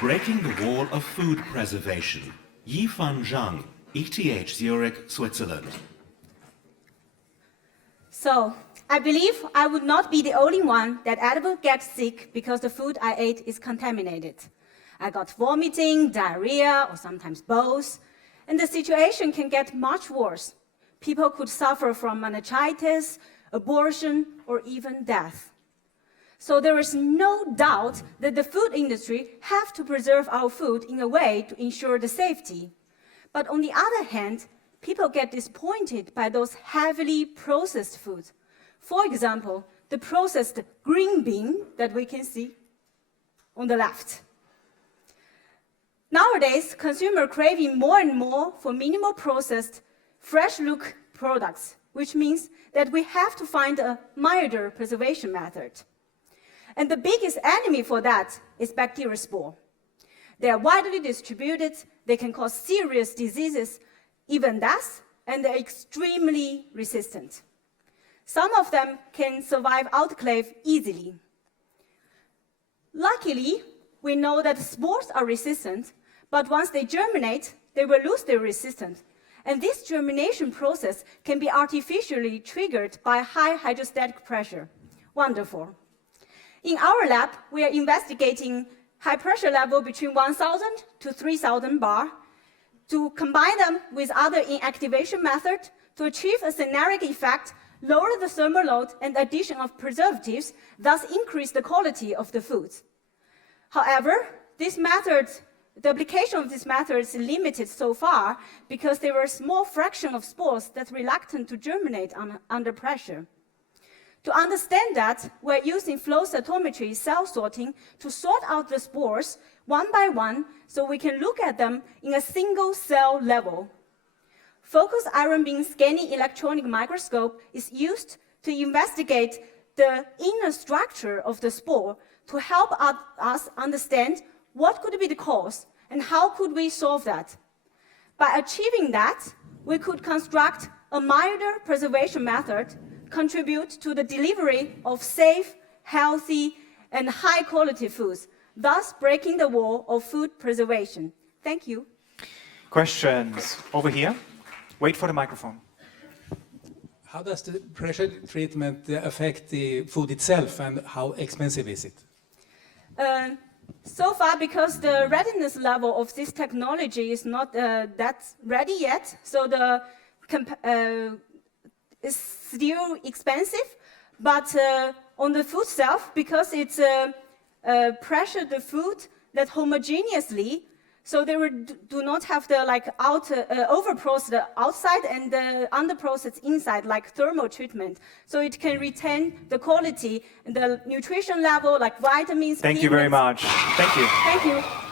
Breaking the Wall of Food Preservation. Yifan Zhang, ETH Zurich, Switzerland. So, I believe I would not be the only one that ever gets sick because the food I ate is contaminated. I got vomiting, diarrhea, or sometimes both, and the situation can get much worse. People could suffer from meningitis, abortion, or even death. So there is no doubt that the food industry have to preserve our food in a way to ensure the safety. But on the other hand, people get disappointed by those heavily processed foods. For example, the processed green bean that we can see on the left. Nowadays, consumers are craving more and more for minimal processed, fresh-look products, which means that we have to find a milder preservation method. And the biggest enemy for that is bacterial spore. They are widely distributed, they can cause serious diseases, even death, and they're extremely resistant. Some of them can survive autoclave easily. Luckily, we know that spores are resistant, but once they germinate, they will lose their resistance. And this germination process can be artificially triggered by high hydrostatic pressure. Wonderful. In our lab, we are investigating high pressure level between 1,000 to 3,000 bar to combine them with other inactivation methods to achieve a synergic effect, lower the thermal load and addition of preservatives, thus increase the quality of the foods. However, the application of this method is limited so far because there are a small fraction of spores that are reluctant to germinate under pressure. To understand that, we're using flow cytometry cell sorting to sort out the spores one by one so we can look at them in a single cell level. Focused iron beam scanning electronic microscope is used to investigate the inner structure of the spore to help us understand what could be the cause and how could we solve that. By achieving that, we could construct a milder preservation method, contribute to the delivery of safe, healthy, and high-quality foods, thus breaking the wall of food preservation. Thank you. Questions over here? Wait for the microphone. How does the pressure treatment affect the food itself, and how expensive is it? So far, because the readiness level of this technology is not that ready yet, so it's still expensive, but on the food itself, because it's pressure the food that homogeneously, so they do not have the over-processed outside and the under-processed inside, like thermal treatment. So it can retain the quality and the nutrition level, like vitamins. Thank you very much. Thank you. Thank you.